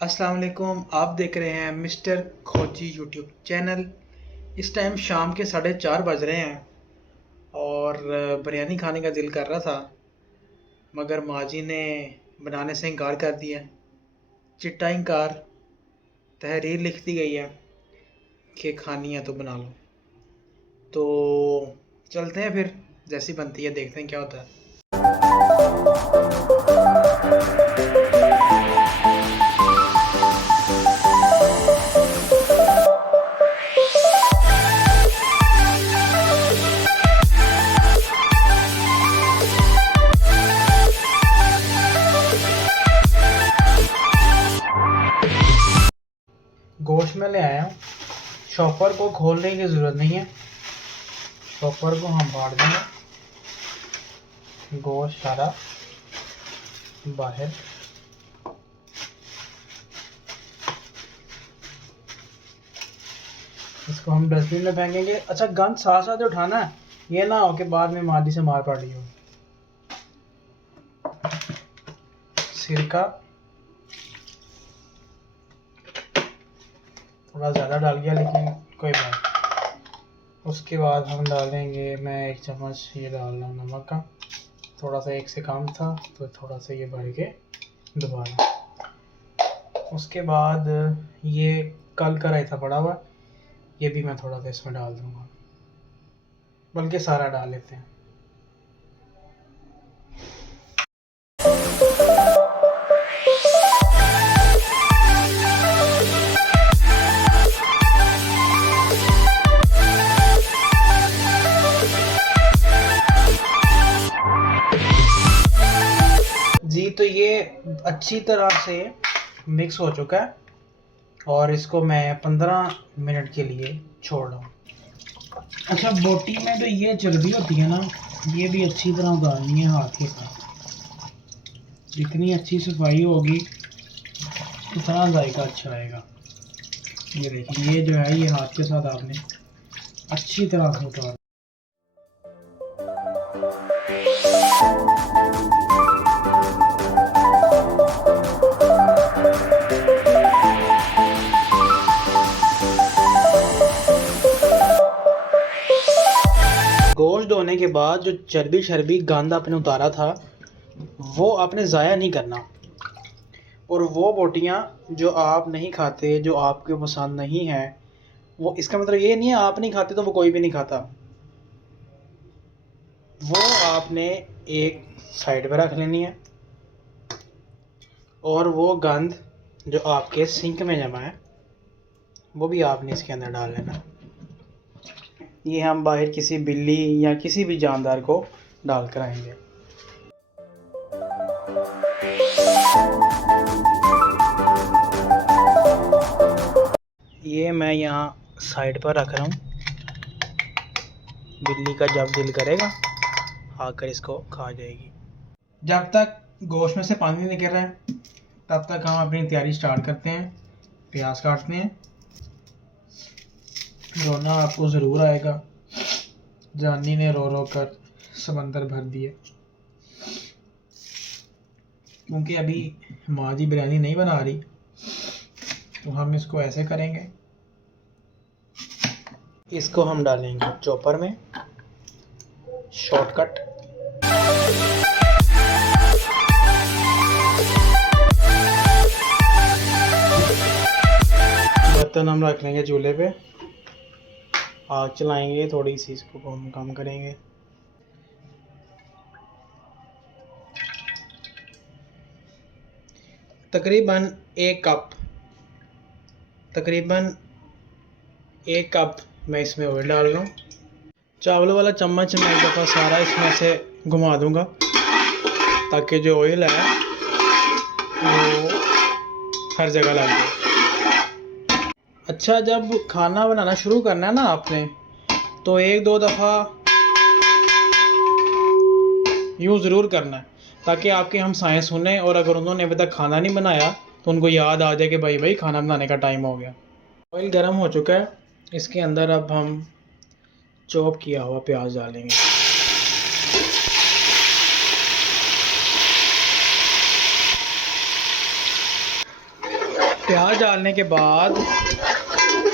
अस्सलाम वालेकुम। आप देख रहे हैं मिस्टर खोजी यूट्यूब चैनल। इस टाइम शाम के 4:30 बज रहे हैं और बिरयानी खाने का दिल कर रहा था, मगर माँ जी ने बनाने से इनकार कर दिया। चिट्टा इनकार। तहरीर लिख दी गई है कि खानी है तो बना लो। तो चलते हैं फिर, जैसी बनती है देखते हैं क्या होता है। गोश्त में ले आया हूँ। शॉपर को खोलने की ज़रूरत नहीं है, शॉपर को हम फाड़ देंगे। गोश्त सारा बाहर। इसको हम डस्टबिन में फेंकेंगे। अच्छा, गंद साथ साथ उठाना है, ये ना हो कि बाद में माली से मार पड़ रही हो। सिरका थोड़ा ज़्यादा डाल गया, लेकिन कोई बात नहीं। उसके बाद हम डालेंगे, मैं 1 चम्मच ये डाल रहा हूँ नमक का। थोड़ा सा 1 से कम था तो थोड़ा सा ये भर के दोबारा। उसके बाद ये कल का रायता पड़ा हुआ, ये भी मैं थोड़ा सा इसमें डाल दूँगा, बल्कि सारा डाल लेते हैं। जी, तो ये अच्छी तरह से मिक्स हो चुका है और इसको मैं 15 मिनट के लिए छोड़ रहा हूँ। अच्छा, बोटी में तो ये चर्बी होती है ना, ये भी अच्छी तरह उतारनी है हाथ के साथ। जितनी अच्छी सफाई होगी उतना जायका अच्छा आएगा। ये देखिए, ये जो है ये हाथ के साथ आपने अच्छी तरह से उतार। गोश्त धोने के बाद जो चर्बी शर्बी गंद आपने उतारा था वो आपने ज़ाया नहीं करना। और वो बोटियाँ जो आप नहीं खाते, जो आपके पसंद नहीं है, वो इसका मतलब ये नहीं है आप नहीं खाते तो वो कोई भी नहीं खाता। वो आपने एक साइड पर रख लेनी है और वो गंद जो आपके सिंक में जमा है वो भी आपने इसके अंदर डाल लेना। ये हम बाहर किसी बिल्ली या किसी भी जानदार को डाल कर आएंगे। ये मैं यहाँ साइड पर रख रहा हूँ। बिल्ली का जब दिल करेगा आकर इसको खा जाएगी। जब तक गोश्त में से पानी निकल रहा है तब तक हम अपनी तैयारी स्टार्ट करते हैं। प्याज काटते हैं। रोना आपको ज़रूर आएगा, जानी ने रो रो कर समंदर भर दिए। क्योंकि अभी माँ जी बिरयानी नहीं बना रही तो हम इसको ऐसे करेंगे। इसको हम डालेंगे चॉपर में, शॉर्टकट। बर्तन हम रख लेंगे चूल्हे पे, आग चलाएंगे, थोड़ी सी इसको हम कम करेंगे। तकरीबन एक कप मैं इसमें ऑयल डाल रहा हूँ। चावलों वाला चम्मच मैं एक दफ़ा सारा इसमें से घुमा दूँगा ताकि जो ऑयल है वो हर जगह लग जाए। अच्छा, जब खाना बनाना शुरू करना है ना आपने, तो एक दो दफ़ा यूँ ज़रूर करना है, ताकि आपके हमसाए सुने, और अगर उन्होंने अभी तक खाना नहीं बनाया तो उनको याद आ जाए कि भाई भाई खाना बनाने का टाइम हो गया। ऑयल गर्म हो चुका है, इसके अंदर अब हम चॉप किया हुआ प्याज डालेंगे। प्याज डालने के बाद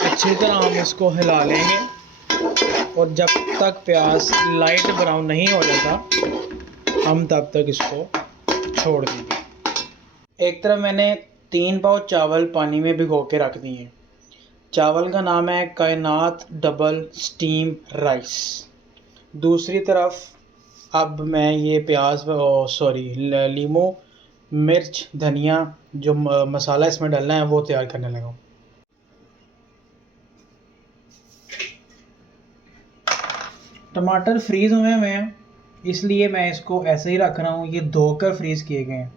अच्छी तरह हम इसको हिला लेंगे, और जब तक प्याज लाइट ब्राउन नहीं हो जाता हम तब तक इसको छोड़ देंगे। एक तरफ मैंने 3 पाव चावल पानी में भिगो के रख दिए हैं। चावल का नाम है कायनात डबल स्टीम राइस। दूसरी तरफ अब मैं ये प्याज लीमू, मिर्च, धनिया, जो मसाला इसमें डालना है वो तैयार करने लगा हूँ। टमाटर फ्रीज़ हुए हैं, इसलिए मैं इसको ऐसे ही रख रहा हूँ। ये धोकर फ्रीज़ किए गए हैं।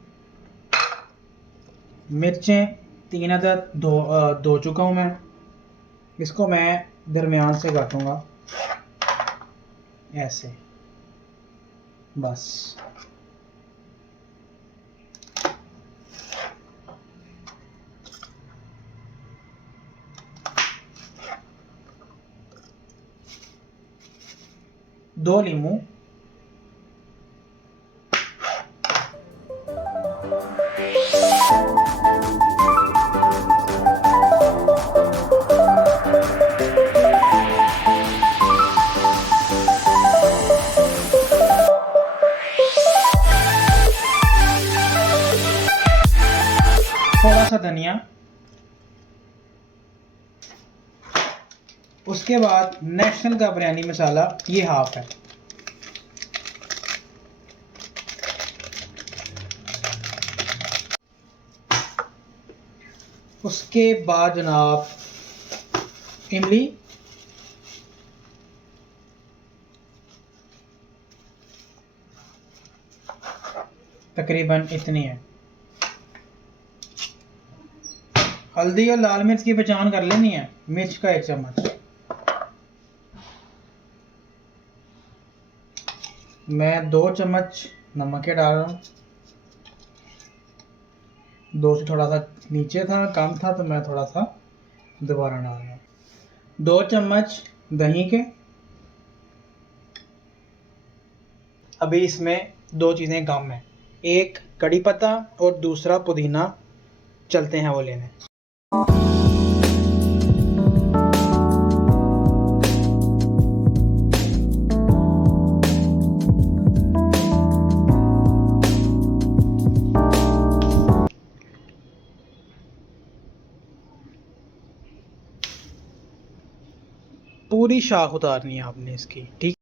मिर्चें 3 अदद धो चुका हूँ मैं। इसको मैं दरमियान से काटूँगा ऐसे, बस। दो नींबू, थोड़ा सा धनिया। उसके बाद नेशनल का बिरयानी मसाला, ये हाफ है। उसके बाद जनाब इमली, तकरीबन इतनी है। हल्दी और लाल मिर्च की पहचान कर लेनी है। मिर्च का 1 चम्मच। मैं 2 चम्मच नमक के डाल रहा हूँ। 2 से थोड़ा सा नीचे था, कम था, तो मैं थोड़ा सा दोबारा डाल रहा हूँ। 2 चम्मच दही के। अभी इसमें 2 चीज़ें कम हैं, एक कड़ी पत्ता और दूसरा पुदीना। चलते हैं वो लेने। पूरी शाख उतारनी है आपने इसकी, ठीक।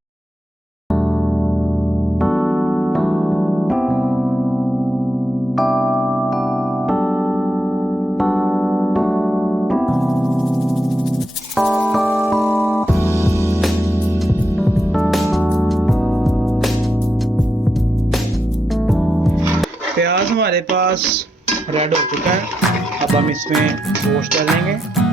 प्याज हमारे पास रेड हो चुका है। अब हम इसमें गोश्त डालेंगे।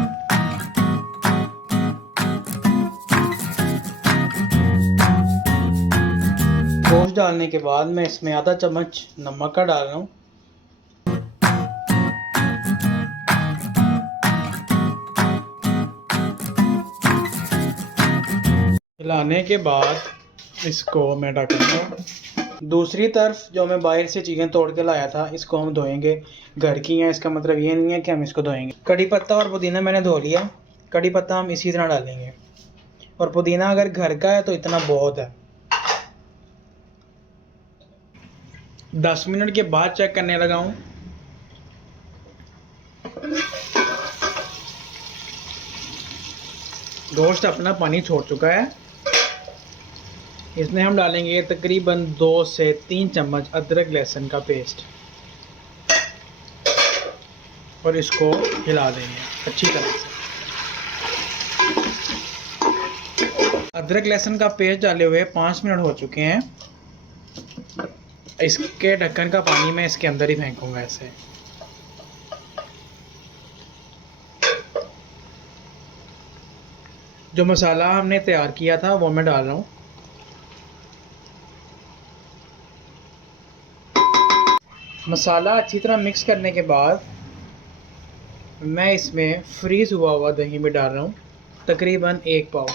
गोश्त डालने के बाद मैं इसमें आधा चम्मच नमक का डाल रहा हूँ। हिलाने के बाद इसको मैं ढक दूँगा। दूसरी तरफ जो मैं बाहर से चीज़ें तोड़ के लाया था, इसको हम धोएंगे। घर की हैं, इसका मतलब ये नहीं है कि हम इसको धोएंगे। कड़ी पत्ता और पुदीना मैंने धो लिया। कड़ी पत्ता हम इसी तरह डालेंगे, और पुदीना अगर घर का है तो इतना बहुत है। 10 मिनट के बाद चेक करने लगा हूँ। गोश्त अपना पानी छोड़ चुका है। इसमें हम डालेंगे तकरीबन 2 से 3 चम्मच अदरक लहसुन का पेस्ट, और इसको हिला देंगे अच्छी तरह से। अदरक लहसुन का पेस्ट डाले हुए 5 मिनट हो चुके हैं। इसके ढक्कन का पानी मैं इसके अंदर ही फेंकूंगा ऐसे। जो मसाला हमने तैयार किया था वो मैं डाल रहा हूँ। मसाला अच्छी तरह मिक्स करने के बाद मैं इसमें फ्रीज़ हुआ हुआ दही में डाल रहा हूँ, तकरीबन 1 पाव।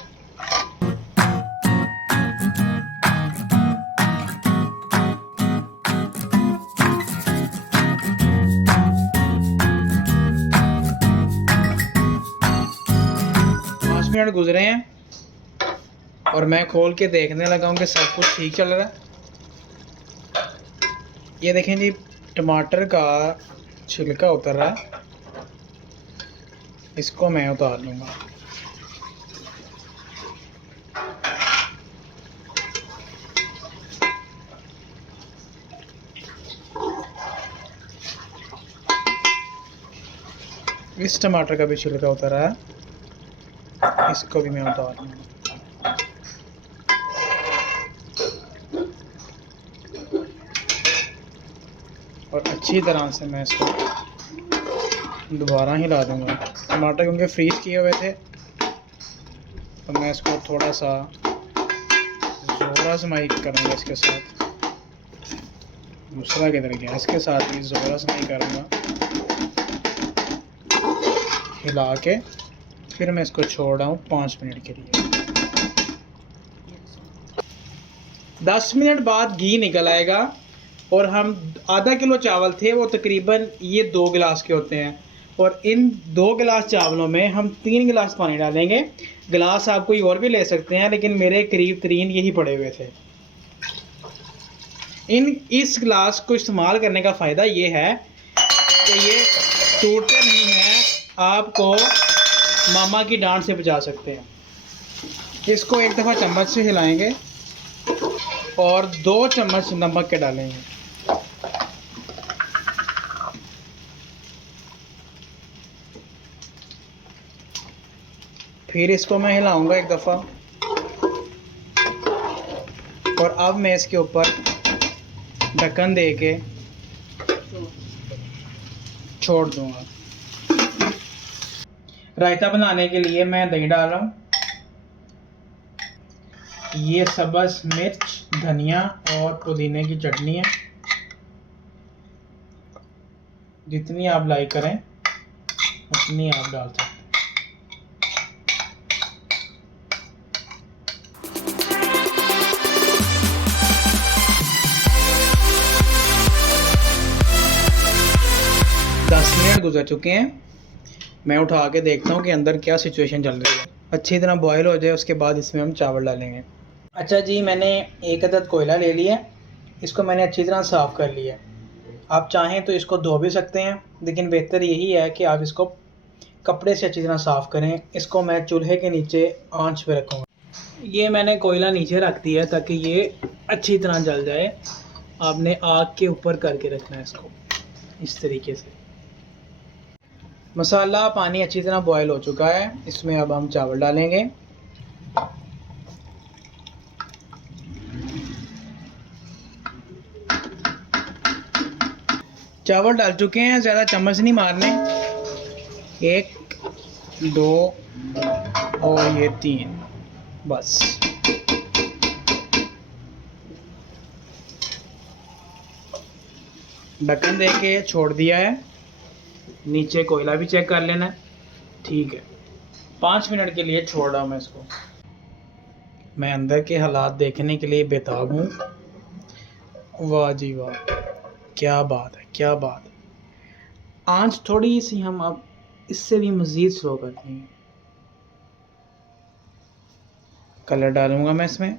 मिनट गुजरे हैं और मैं खोल के देखने लगा हूँ कि सब कुछ ठीक चल रहा है। ये देखें जी, टमाटर का छिलका उतर रहा है, इसको मैं उतार लूँगा। इस टमाटर का भी छिलका उतर रहा है, इसको भी मैं उतार लूँगा। और अच्छी तरह से मैं इसको दोबारा हिला दूँगा। टमाटर क्योंकि फ्रीज़ किए हुए थे तो मैं इसको थोड़ा सा ज़ोर आजमाई करूँगा इसके साथ। दूसरा किधर गया, इसके साथ भी ज़ोर आजमाई करूँगा, हिला के फिर मैं इसको छोड़ रहा हूँ 5 मिनट के लिए। 10 मिनट बाद घी निकल आएगा और हम आधा किलो चावल थे, वो तकरीबन ये 2 गिलास के होते हैं, और इन 2 गिलास चावलों में हम 3 गिलास पानी डालेंगे। गिलास आप कोई और भी ले सकते हैं, लेकिन मेरे करीब 3 यही पड़े हुए थे। इस गिलास को इस्तेमाल करने का फ़ायदा ये है कि ये टूटते नहीं हैं, आपको मामा की डांट से बचा सकते हैं। इसको एक दफ़ा चम्मच से हिलाएंगे और 2 चम्मच नमक के डालेंगे। फिर इसको मैं हिलाऊंगा एक दफ़ा और अब मैं इसके ऊपर ढक्कन दे के छोड़ दूंगा। रायता बनाने के लिए मैं दही डाल रहा हूँ। ये सब्ज़ मिर्च, धनिया और पुदीने की चटनी है। जितनी आप लाइक करें उतनी आप डाल सकते हैं। 10 मिनट गुजर चुके हैं। मैं उठा के देखता हूँ कि अंदर क्या सिचुएशन चल रही है। अच्छी तरह बॉयल हो जाए उसके बाद इसमें हम चावल डालेंगे। अच्छा जी, मैंने 1 अदद कोयला ले लिया, इसको मैंने अच्छी तरह साफ़ कर लिया। आप चाहें तो इसको धो भी सकते हैं, लेकिन बेहतर यही है कि आप इसको कपड़े से अच्छी तरह साफ़ करें। इसको मैं चूल्हे के नीचे आंच पे रखूँगा। ये मैंने कोयला नीचे रख दिया है ताकि ये अच्छी तरह जल जाए। आपने आग के ऊपर करके रखना है इसको, इस तरीके से। मसाला पानी अच्छी तरह बॉयल हो चुका है, इसमें अब हम चावल डालेंगे। चावल डाल चुके हैं, ज़्यादा चम्मच नहीं मारने। 1, 2 और ये 3, बस। ढक्कन दे के छोड़ दिया है। नीचे कोयला भी चेक कर लेना है, ठीक है। 5 मिनट के लिए छोड़ रहा हूँ मैं इसको। मैं अंदर के हालात देखने के लिए बेताब हूँ। वाह जी वाह, क्या बात है, क्या बात है। आंच थोड़ी सी हम अब इससे भी मज़ीद स्लो कर देंगे। कलर डालूंगा मैं इसमें।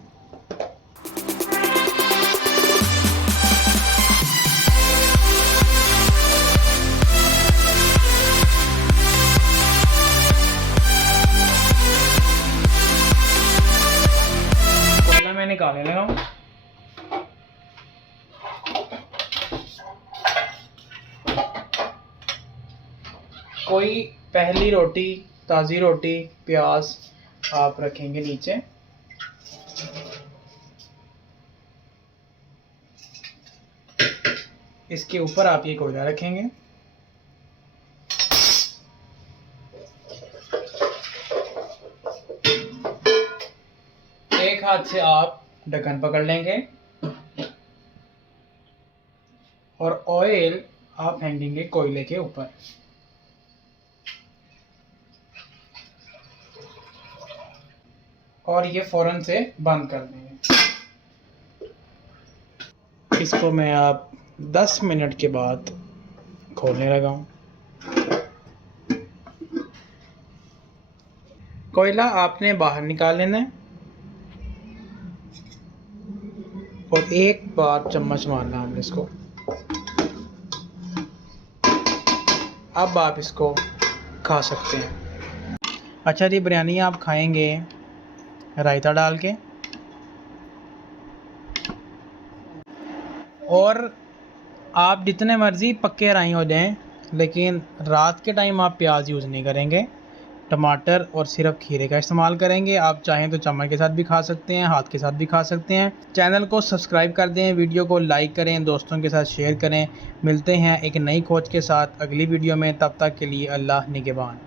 कोयला मैं निकालने लगा हूँ। कोई पहली रोटी, ताज़ी रोटी, प्याज आप रखेंगे नीचे। इसके ऊपर आप ये कोयला रखेंगे। हाथ से आप ढक्कन पकड़ लेंगे और ऑयल आप फेंकेंगे कोयले के ऊपर। और ये फ़ौरन से बंद कर देंगे। इसको मैं आप 10 मिनट के बाद खोलने लगा हूँ। कोयला आपने बाहर निकाल लेना है और एक बार चम्मच मारना हमने इसको। अब आप इसको खा सकते हैं। अच्छा जी, बिरयानी आप खाएंगे रायता डाल के, और आप जितने मर्ज़ी पक्के राई हो जाएं, लेकिन रात के टाइम आप प्याज यूज़ नहीं करेंगे। टमाटर और सिर्फ खीरे का इस्तेमाल करेंगे। आप चाहें तो चम्मच के साथ भी खा सकते हैं, हाथ के साथ भी खा सकते हैं। चैनल को सब्सक्राइब कर दें, वीडियो को लाइक करें, दोस्तों के साथ शेयर करें। मिलते हैं एक नई खोज के साथ अगली वीडियो में। तब तक के लिए अल्लाह निगहबान।